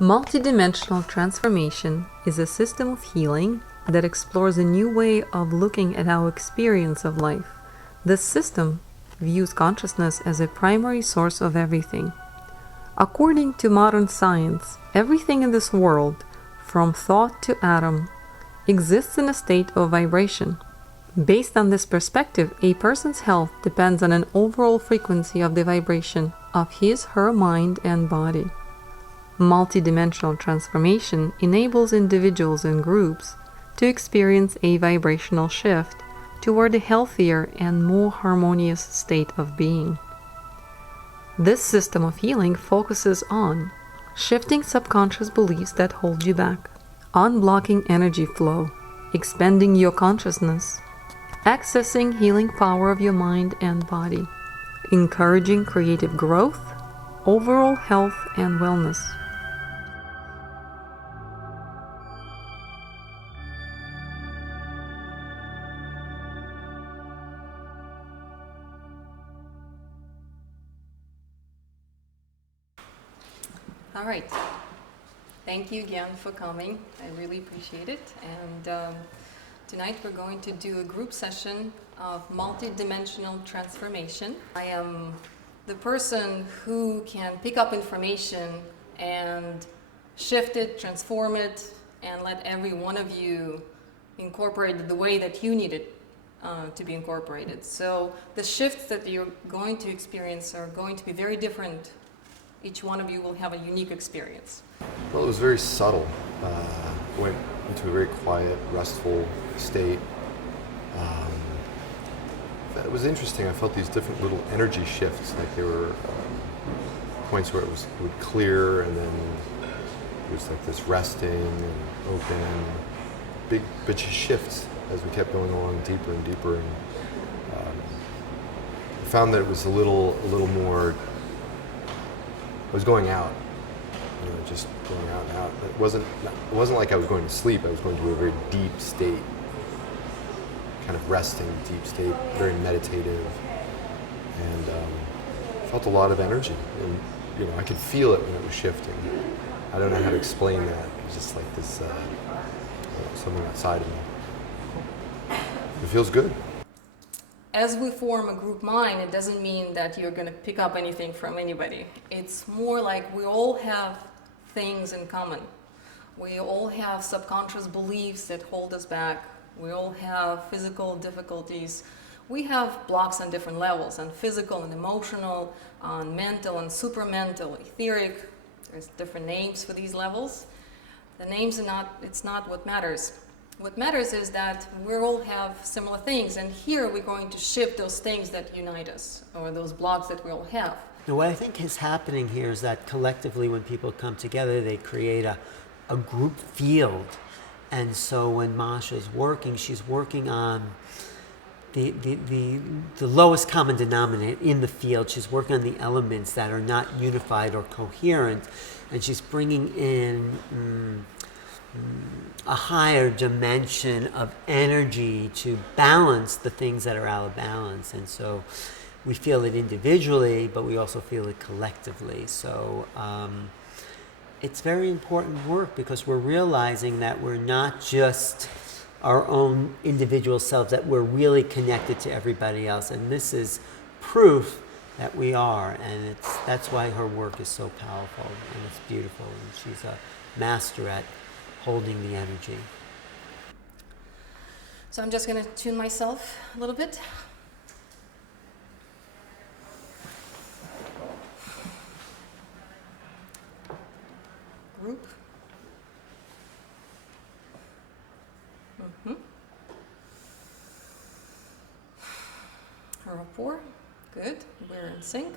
Multidimensional transformation is a system of healing that explores a new way of looking at our experience of life. This system views consciousness as a primary source of everything. According to modern science, everything in this world, from thought to atom, exists in a state of vibration. Based on this perspective, a person's health depends on an overall frequency of the vibration of his/her mind and body. Multidimensional transformation enables individuals and groups to experience a vibrational shift toward a healthier and more harmonious state of being. This system of healing focuses on shifting subconscious beliefs that hold you back, unblocking energy flow, expanding your consciousness, accessing healing power of your mind and body, encouraging creative growth, overall health and wellness. All right. Thank you again for coming. I really appreciate it. And tonight we're going to do a group session of multidimensional transformation. I am the person who can pick up information and shift it, transform it, and let every one of you incorporate it the way that you need it to be incorporated. So the shifts that you're going to experience are going to be very different. Each one of you will have a unique experience. Well, it was very subtle. Went into a very quiet, restful state. It was interesting. I felt these different little energy shifts, like there were points where it would clear, and then it was like this resting and open, big shifts as we kept going along deeper and deeper. And I found that it was a little more. I was going out, just going out and out. It wasn't like I was going to sleep. I was going to a very deep state, kind of resting, deep state, very meditative, and felt a lot of energy. And I could feel it when it was shifting. I don't know how to explain that. It was just like this, something outside of me. It feels good. As we form a group mind, it doesn't mean that you're going to pick up anything from anybody. It's more like we all have things in common. We all have subconscious beliefs that hold us back. We all have physical difficulties. We have blocks on different levels, on physical and emotional, on mental and supramental, etheric. There's different names for these levels. The names it's not what matters. What matters is that we all have similar things, and here we're going to shift those things that unite us, or those blocks that we all have. Now, what I think is happening here is that collectively when people come together, they create a group field. And so when Masha's working, she's working on the lowest common denominator in the field. She's working on the elements that are not unified or coherent, and she's bringing in a higher dimension of energy to balance the things that are out of balance. And so we feel it individually, but we also feel it collectively. So it's very important work, because we're realizing that we're not just our own individual selves, that we're really connected to everybody else. And this is proof that we are. And that's why her work is so powerful, and it's beautiful. And she's a master at holding the energy. So I'm just going to tune myself a little bit. Group. Rapport. Good. We're in sync.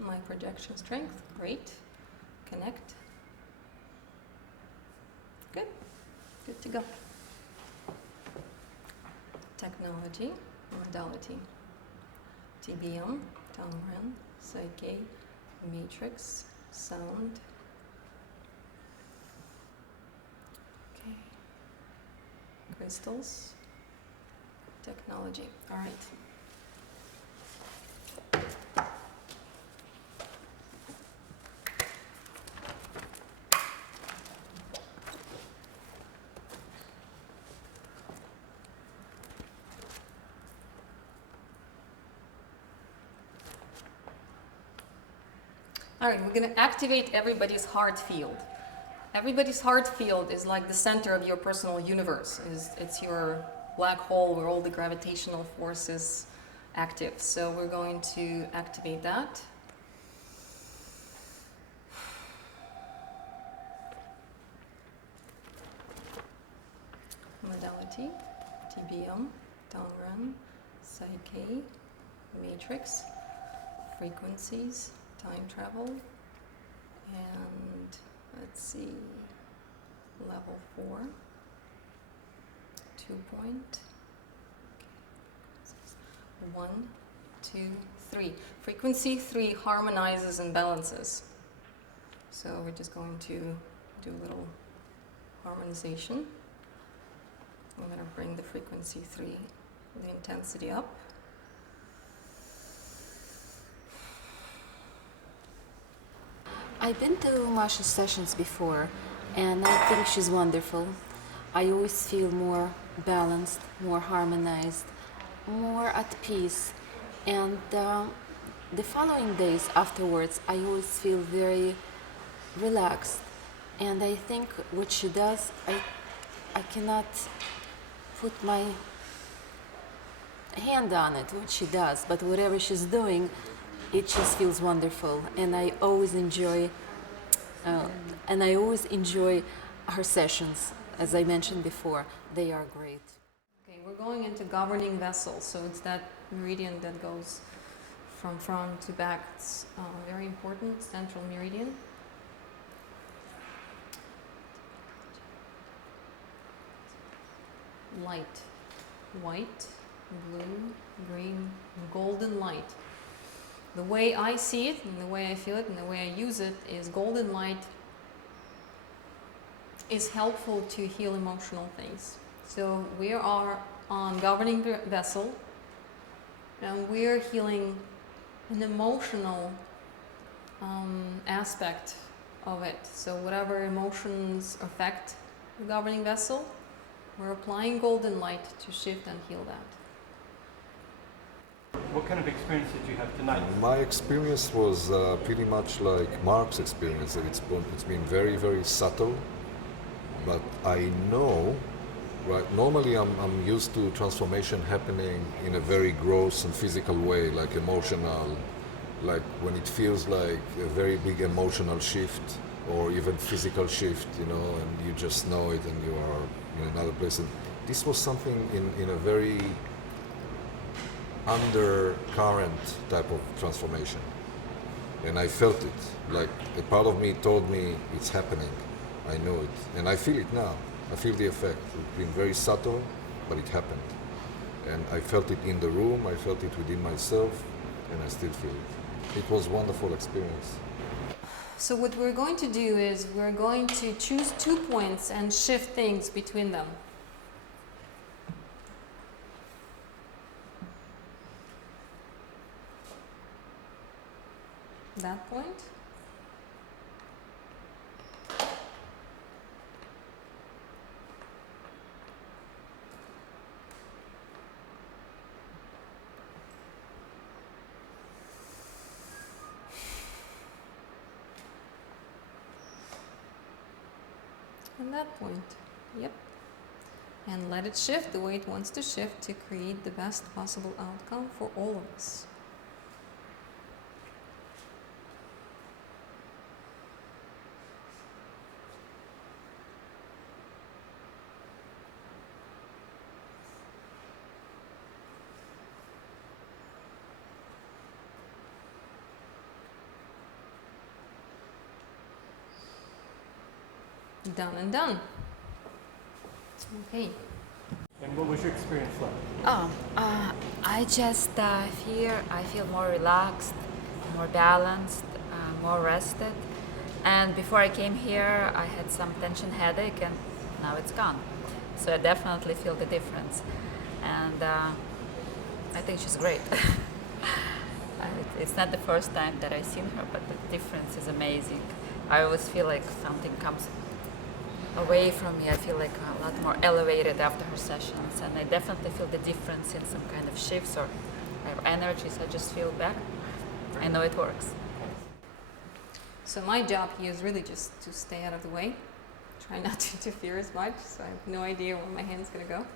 My projection strength. Great. Connect. Good. Good to go. Technology, modality. TBM, Tamran, Psyche, Matrix, Sound. Okay. Crystals. Technology. All right. All right, we're going to activate everybody's heart field. Everybody's heart field is like the center of your personal universe. It's your black hole where all the gravitational forces active. So we're going to activate that. Modality, TBM, Tongren, Psyche, Matrix, frequencies, time travel, and let's see, level 4, 2 point, 1, 2, 3. Frequency 3 harmonizes and balances. So we're just going to do a little harmonization. I'm going to bring the frequency 3, the intensity up. I've been to Masha's sessions before, and I think she's wonderful. I always feel more balanced, more harmonized, more at peace. And the following days afterwards, I always feel very relaxed. And I think what she does, I cannot put my hand on it, what she does, but whatever she's doing, it just feels wonderful. And I always enjoy her sessions. As I mentioned before, they are great. Okay, we're going into governing vessels, so it's that meridian that goes from front to back. It's very important, central meridian. Light, white, blue, green, golden light. The way I see it and the way I feel it and the way I use it is golden light is helpful to heal emotional things. So we are on governing vessel and we're healing an emotional aspect of it. So whatever emotions affect the governing vessel, we're applying golden light to shift and heal that. What kind of experience did you have tonight? My experience was pretty much like Mark's experience. That it's been very, very subtle, but I know, right? Normally, I'm used to transformation happening in a very gross and physical way, like emotional, like when it feels like a very big emotional shift or even physical shift, you know, and you just know it, and you are in another place. And this was something in a very undercurrent type of transformation, and I felt it. Like a part of me told me it's happening. I know it, and I feel it now. I feel the effect. It's been very subtle, but it happened, and I felt it in the room. I felt it within myself, and I still feel it. It was a wonderful experience. So what we're going to do is we're going to choose 2 points and shift things between them. That point. And that point. Yep. And let it shift the way it wants to shift to create the best possible outcome for all of us. Done and done. Okay. And what was your experience like? I feel more relaxed, more balanced, more rested. And before I came here, I had some tension headache, and now it's gone. So I definitely feel the difference. And I think she's great. It's not the first time that I've seen her, but the difference is amazing. I always feel like something comes away from me. I feel like a lot more elevated after her sessions, and I definitely feel the difference in some kind of shifts or energies. I just feel better. I know it works. So my job here is really just to stay out of the way, try not to interfere as much, so I have no idea where my hand's gonna go.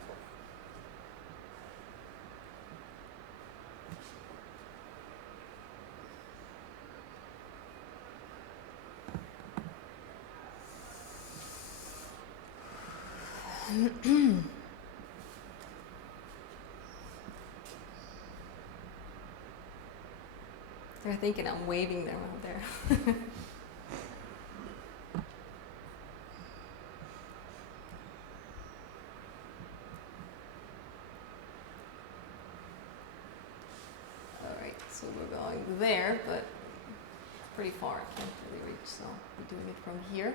They're thinking I'm waving them out there. Alright, so we're going there, but pretty far, I can't really reach, so we're doing it from here.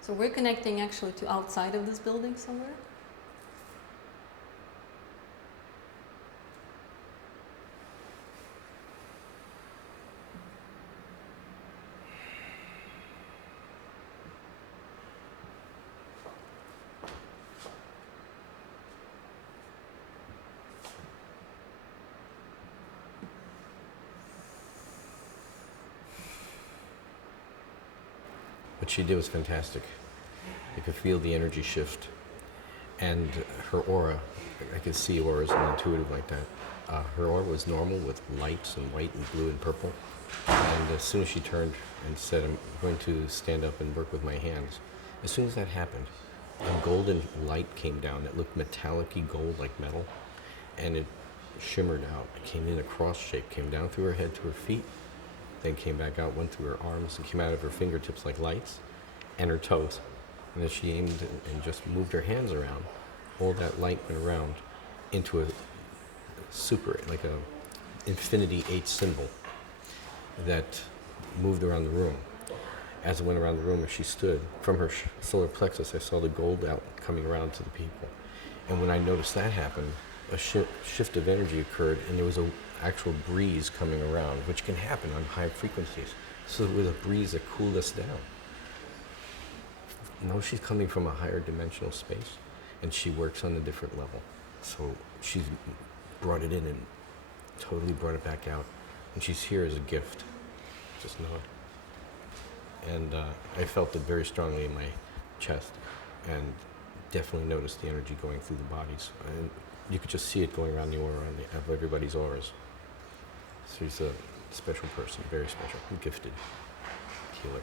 So we're connecting actually to outside of this building somewhere. What she did was fantastic. You could feel the energy shift, and her aura, I could see auras and intuitive like that. Her aura was normal with lights and white and blue and purple. And as soon as she turned and said, I'm going to stand up and work with my hands, as soon as that happened, a golden light came down. It looked metallic-y gold like metal, and it shimmered out. It came in a cross shape, came down through her head to her feet, then came back out, went through her arms, and came out of her fingertips like lights, and her toes. And as she aimed and just moved her hands around, all that light went around into a super, like a infinity H symbol that moved around the room. As it went around the room, as she stood, from her solar plexus, I saw the gold out coming around to the people. And when I noticed that happen, a shift of energy occurred, and there was an actual breeze coming around, which can happen on high frequencies. So it was a breeze that cooled us down. Now she's coming from a higher dimensional space, and she works on a different level. So she's brought it in and totally brought it back out, and she's here as a gift. Just know it. And I felt it very strongly in my chest, and definitely noticed the energy going through the bodies. And you could just see it going around the aura of everybody's auras. So she's a special person, very special, gifted healer.